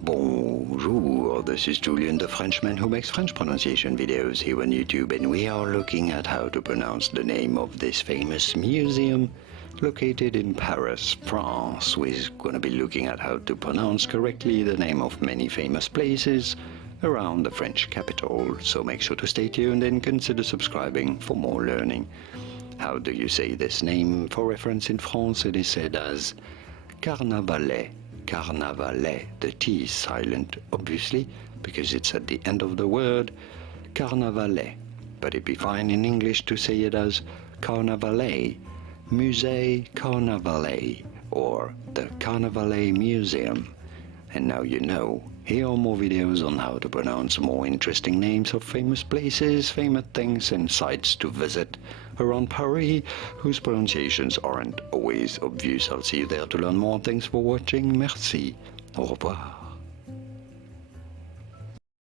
Bonjour, this is Julien, the Frenchman who makes French pronunciation videos here on YouTube, and we are looking at how to pronounce the name of this famous museum located in Paris, France. We're going to be looking at how to pronounce correctly the name of many famous places around the French capital, so make sure to stay tuned and consider subscribing for more learning. How do you say this name? For reference, in France it is said as Carnavalet. Carnavalet. The T is silent, obviously, because it's at the end of the word, Carnavalet. But it'd be fine in English to say it as Carnavalet, Musée Carnavalet, or the Carnavalet Museum. And now you know. Here are more videos on how to pronounce more interesting names of famous places, famous things and sites to visit around Paris, whose pronunciations aren't always obvious. I'll see you there to learn more. Thanks for watching. Merci. Au revoir.